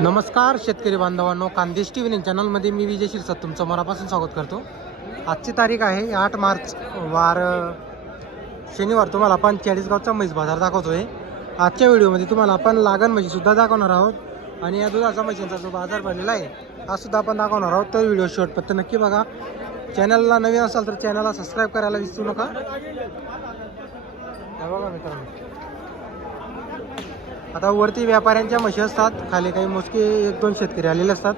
नमस्कार शेतकरी बांधवांनो. कांदेश टी व्ही चॅनलमध्ये मी विजय शिरसाट तुमचं मनापासून स्वागत करतो. आजची तारीख आहे आठ मार्च वार शनिवार. तुम्हाला आपण चाळीसगावचा म्हैस बाजार दाखवतोय. आजच्या व्हिडिओमध्ये तुम्हाला आपण लागण म्हशीसुद्धा दाखवणार आहोत. आणि या दुधाचा म्हशींचा जो बाजार बनलेला आहे हा सुद्धा आपण दाखवणार आहोत. तर व्हिडिओ शेवटपर्यंत नक्की बघा. चॅनलला नवीन असाल तर चॅनलला सबस्क्राईब करायला विसरू नका. बघा मित्रांनो. आता वरती व्यापाऱ्यांच्या म्हशी असतात खाली काही मोजके एक दोन शेतकरी आलेले असतात.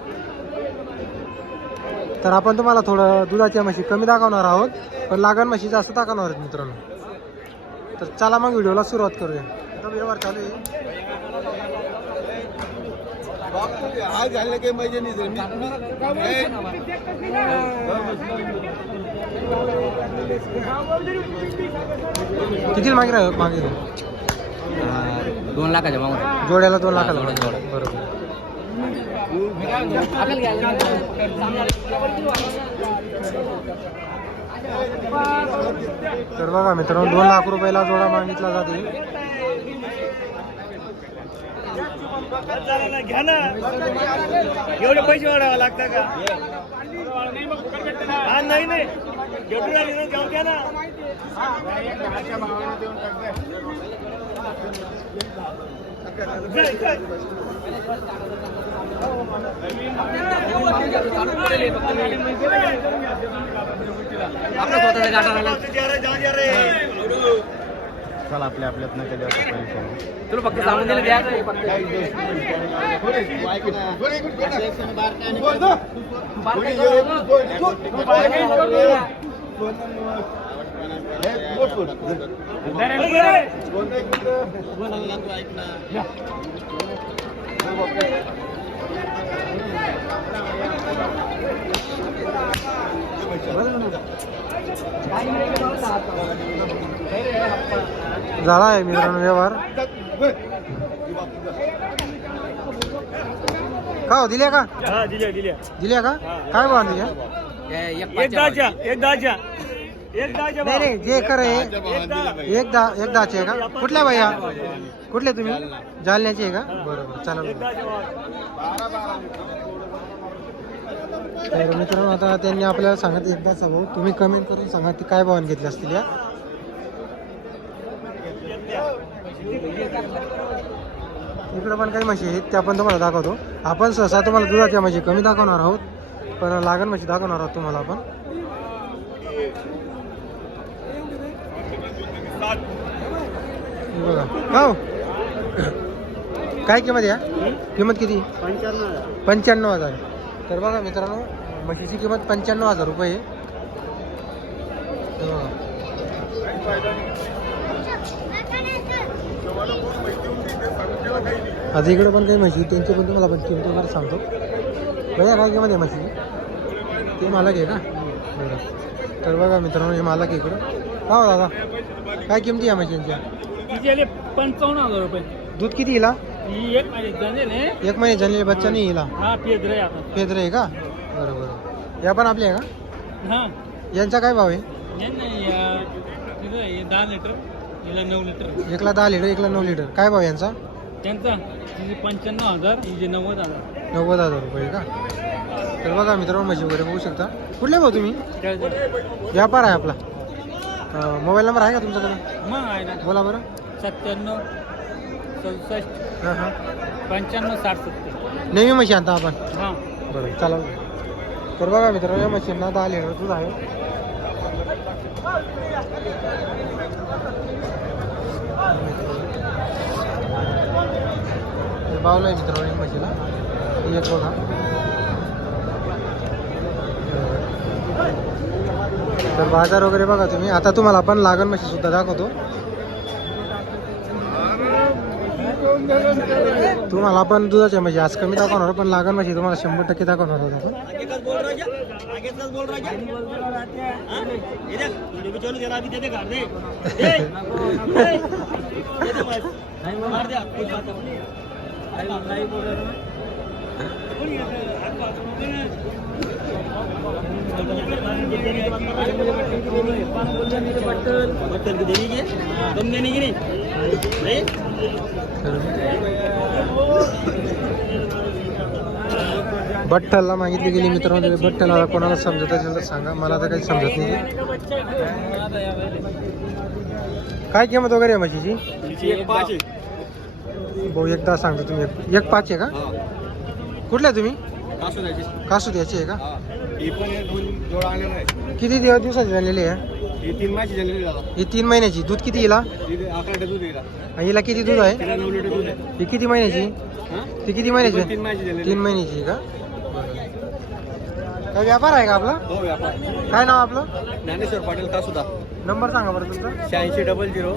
तर आपण तुम्हाला थोडं दुधाच्या म्हशी कमी दाखवणार आहोत पण लागण म्हशी जास्त दाखवणार आहेत मित्रांनो. तर चला मग व्हिडिओला सुरुवात करूया. आता व्यवहार चालू आहे. झालं काही नाही किती मागे मागे दोन लाखाच्या मागून जोड्याला दोन लाखाला बरोबर. तर बघा मित्रांनो दोन लाख रुपयाला जोडा मागितला जाते. घ्या ना एवढे पैसे वाढावं लागतं का? हा नाही नाही. घेऊन राहिली ना जाऊ द्या ना. जाय, जाय. आपला स्वतःचा गाठा राहिला. चला आपल्या आपल्यात नाही कधी असं परिश्रम तुला फक्त सांगून दिलं द्या झाला आहे मित्रांनो व्यवहार. का हो दिल्या का? हा दिल्या दिल्या. दिल्या का? काय भाव दिल्या? एक दहाच्या एक दहाच्या एक दहाच्या. नाही नाही जे खरं आहे एक दहा. एक दहा एक दहाचे आहे का? कुठल्या भैया? कुठले तुम्ही? जालन्याचे आहे का? बरोबर चालेल. तर मित्रांनो आता त्यांनी आपल्याला सांगत एकदाचा भाऊ. तुम्ही कमेंट करून सांगा ती काय भावाने घेतली असतील या? इकडं पण काही म्हशी आहेत त्या पण तुम्हाला दाखवतो. आपण सहसा तुम्हाला दुधाच्या म्हशी कमी दाखवणार आहोत पण लागण म्हशी दाखवणार आहोत तुम्हाला आपण. बघा का हो? काय किंमत या? किंमत किती? पंच्याण्णव हजार. तर बघा मित्रांनो म्हशीची किंमत पंच्याण्णव हजार रुपये आहे. हे बघा. आता इकडे पण काही म्हशी त्यांची पण तुम्हाला पण किंमत वगैरे सांगतो. बघा काय किंमत आहे म्हशी ते मालक आहे का? बरं. तर बघा मित्रांनो हे मालक आहे इकडं. का हो दादा? काय किमती आहे म्हशींच्या? तिचे पंचावन्न हजार रुपये. दूध किती येला ही एक माझी जनेल आहे. एक महिने झालेले बच्चा नाही येला हा रे आता. आहे का? बरं बरं या पण आपले आहे का? हा. यांचा काय भाव आहे? नाही या- हे दहा लिटर हिला नऊ लिटर. एकला दहा लिटर एकला नऊ लिटर. काय भाव यांचा? त्यांचा तिचे पंच्याण्णव हजार नव्वद हजार. नव्वद हजार रुपये का? तर बघा मित्रांनो म्हशी वगैरे बघू शकता. कुठले भाऊ तुम्ही? व्यापार आहे आपला. अं, मोबाईल नंबर आहे का तुमच्याकडे? मग आहे ना. बोला बरं. सत्त्याण्णव चौसष्ट हां हां. पंच्याण्णव साठ सत्तर नेहमी म्हशी आणता आपण? हां. बरं चालेल तर बघा मित्रांनो या मशीनला दहा लिटर दूध आहे. बावलं आहे मित्रांनो एक म्हशीला ही एक बघा. तर बाजार वगैरे बघा तुम्ही. आता तुम्हाला आपण लागण मशी सुद्धा दाखवतो. तुम्हाला आपण दुधाच्या म्हणजे आज कमी दाखवणार पण लागण म्हशी तुम्हाला शंभर टक्के दाखवणार आहोत आपण. देने की नहीं बठ्ठलला मागितली गेली मित्रांनो तरी बठ्ठलला कोणाला समजत असेल तर सांगा. मला तर काही समजत नाही. काय किंमत वगैरे आहे म्हशीची? भाऊ एकदा सांगतो तुम्ही. एक- एक पाच आहे का? कुठल्या तुम्ही? द्यायची कासू द्यायची आहे का? ही. पण एक दोन जोडा आलेला आहे. किती दिवस दिवसाची झालेली आहे? ही तीन माशी झालेली दादा. ही तीन महिन्याची. दूध किती हिला? ही अकरा लिटर दूध येईल आणि हिला किती दूध आहे? तिला नऊ लिटर दूध आहे. ही किती महिन्याची? हा? ती किती महिन्याची? आहे? तीन माशी झालेली तीन महिन्याची आहे का? काय व्यापार आहे का आपला? हो व्यापार. काय नाव आपलं? ज्ञानेश्वर पाटील का सुद्धा नंबर सांगा बरं तुमचा. शहाऐंशी डबल झिरो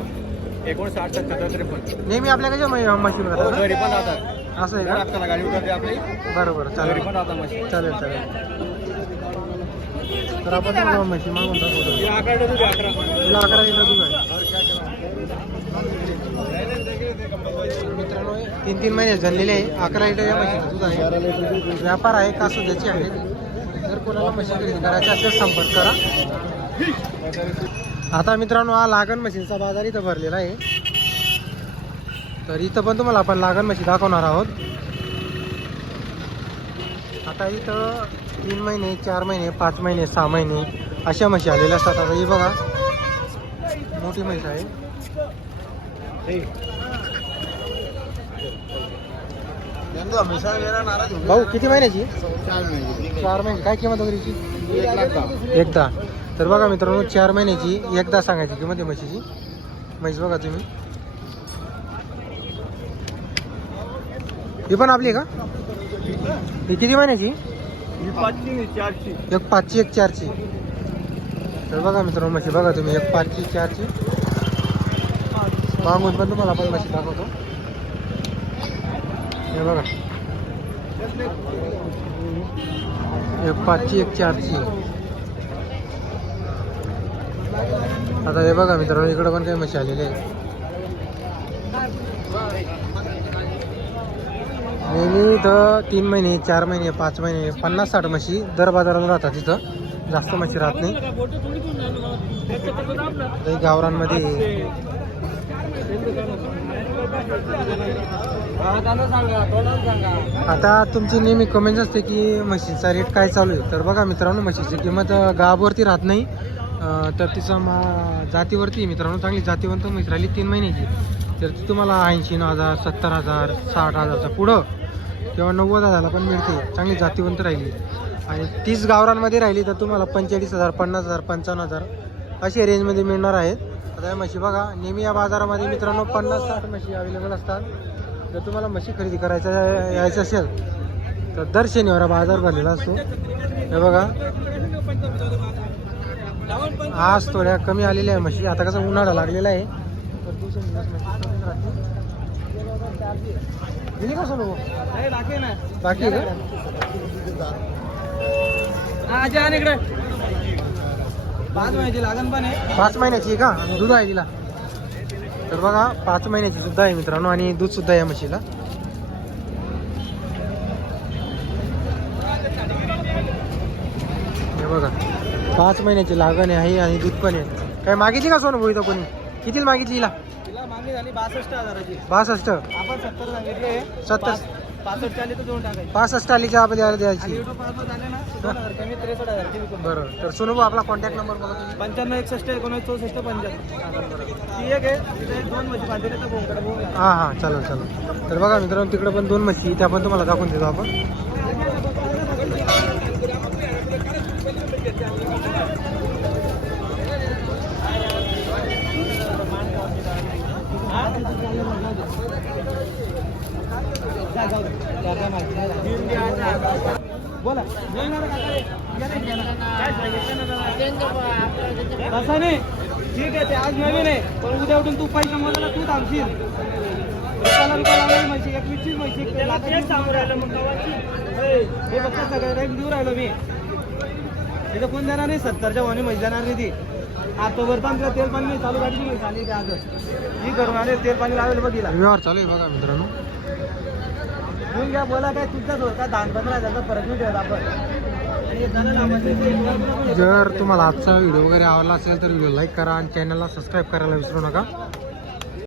एकोणसाठ सत्तर त्रेपन्न. नेहमी आपल्या कशा मशीन हो, राहतात घरी पण राहतात. असं आहे का? गाडी उतरते आपली. बरं बरं घरी चालेल मशीन चालेल चालेल. तर आपण म्हशी मागून तिला अकरा. लिटर दूध आहे. मित्रांनो तीन तीन महिने झालेले आहे. अकरा लिटर या म्हशीचं दूध आहे. व्यापार आहे का सुद्धाची आहे? जर कोणाला म्हशी खरेदी करायची असेल संपर्क करा. आता मित्रांनो हा लागण म्हशींचा बाजार इथं भरलेला आहे. तर इथं पण तुम्हाला आपण लागण म्हशी दाखवणार आहोत. आता इथं तीन महिने चार महिने पाच महिने सहा महिने अशा म्हशी आलेल्या असतात. आता ही बघा मोठी म्हैस आहे. भाऊ किती महिन्याची? चार महिने. काय किंमत वगैरेची एकदा तर बघा मित्रांनो चार महिन्याची एकदा सांगायची किंमत आहे म्हशीची म्हैस बघा तुम्ही. ही पण आपली का? ही किती महिन्याची? पाचशे चारशे एक पाचची एक चारची. तर बघा मित्रांनो म्हशी बघा तुम्ही एक पाचची चारची. मागून पण तुम्हाला आपण म्हशी दाखवतो. हे बघा. एक पाचची एक चारची. आता हे बघा मित्रांनो इकडं पण काही म्हशी आलेले आहे नेहमी इथं तीन महिने चार महिने पाच महिने पन्नास साठ म्हशी दर बाजाराला राहतात इथं. जास्त म्हशी राहत नाही. गावरांमध्ये आता तुमची नेहमी कमेंट असते की म्हशीचा रेट काय चालू आहे? तर बघा मित्रांनो म्हशीची किंमत गावावरती राहत नाही. तर तिचं मा जातीवरती मित्रांनो चांगली जातीवंत म्हशी राहिली तीन महिन्याची. तर ती तुम्हाला ऐंशी हजार सत्तर हजार साठ हजारचा पुढं किंवा नव्वद हजारला पण मिळते. चांगली जातीवंत राहिली. आणि तीस गावरांमध्ये राहिली तर तुम्हाला पंचेचाळीस हजार पन्नास हजार पंचावन्न हजार अशी रेंजमध्ये मिळणार आहेत. आता या म्हशी बघा नेहमी या बाजारामध्ये मित्रांनो पन्नास साठ म्हशी अवेलेबल असतात. जर तुम्हाला म्हशी खरेदी करायचं यायचं असेल तर दर शनिवार बाजार भरलेला असतो. हे बघा. आज थोड्या कमी आलेल्या आहे म्हशी. आता कसं उन्हाळा लागलेला आहे. तर दिवसेंदिवस म्हशी का बाकी ना. बाकी आहे का? आजी आण इकडे. पाच महिन्याची लागण पण आहे. पाच महिन्याची आहे का? दूध आहे तिला. तर बघा पाच महिन्याची सुद्धा आहे मित्रांनो आणि दूध सुद्धा आहे या म्हशीला. हे बघा पाच महिन्याची लागण आहे आणि दूध पण आहे. काय मागितली का सोनू इथं कोणी? कितीला मागितली हिला? तिला मागणी झाली बासष्ट हजाराची. बासष्ट. आपण सत्तर सांगितले. सत्तर. पासष्ट आली तर दोन टाकायचे. पासष्ट आलीच्या आपण द्यायला आणि द्यायची युट्यूब पासवर झाले ना दोन हजार कमी त्रेसष्ट हजारची विकून बरं. तर सोनू भाऊ आपला कॉन्टॅक्ट नंबर तुम्ही. पंच्याण्णव एकसष्ट एकोणीस चौसष्ट पंच्याहत्तर ती एक आहे तिथे एक दोन म्हणजे बांधलेले तर बोकडे बोल हां हां चालेल चालेल तर बघा मित्रांनो तिकडे पण दोन म्हशी त्या पण तुम्हाला दाखवून देतो आपण. बोला. तसं नाही ठीक आहे ते आज नवीन आहे. पण उद्या उठून तू पैसा मला तू थांबशील. एक राहिलो. मग गावाची. ए, हे बघ सगळं देऊ राहिलो मी. तिथं कोण देणार नाही? सत्तरच्या भावाने म्हशी देणार नाही ती. आता तेल पाणी चालू ही करून आले तेल पाणी लावेल व्यवहार चालू आहे बघा मित्रांनो. घेऊन घ्या बोला काय तुमचाच होता दहा पंधरा हजारचा फरक नाही ठेवत आपण. आणि जणांना आपण जर तुम्हाला आजचा व्हिडिओ वगैरे आवडला असेल तर व्हिडिओ लाईक करा आणि चॅनलला सबस्क्राईब करायला विसरू नका.